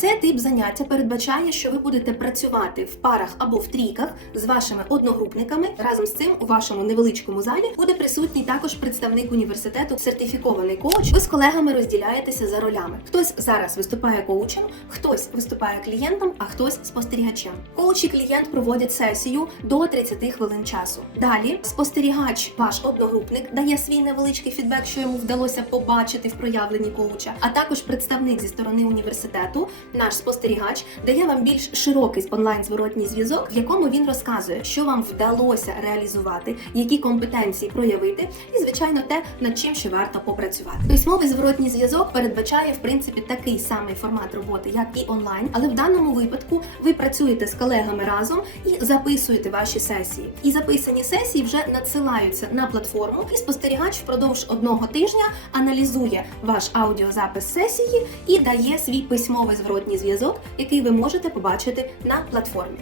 se тип заняття передбачає, що ви будете працювати в парах або в трійках з вашими одногрупниками. Разом з цим у вашому невеличкому залі буде присутній також представник університету, сертифікований коуч. Ви з колегами розділяєтеся за ролями. Хтось зараз виступає коучем, хтось виступає клієнтом, а хтось спостерігачем. Коуч і клієнт проводять сесію до 30 хвилин часу. Далі спостерігач, ваш одногрупник, дає свій невеличкий фідбек, що йому вдалося побачити в проявленні коуча, а також представник зі сторони університету, наш спостерігач, дає вам більш широкий онлайн зворотній зв'язок, в якому він розказує, що вам вдалося реалізувати, які компетенції проявити, і звичайно те, над чим ще варто попрацювати. Письмовий зворотній зв'язок передбачає в принципі такий самий формат роботи, як і онлайн, але в даному випадку ви працюєте з колегами разом і записуєте ваші сесії. І записані сесії вже надсилаються на платформу, і спостерігач впродовж одного тижня аналізує ваш аудіозапис сесії і дає свій письмовий зворотній зв'язок, який ви можете побачити на платформі.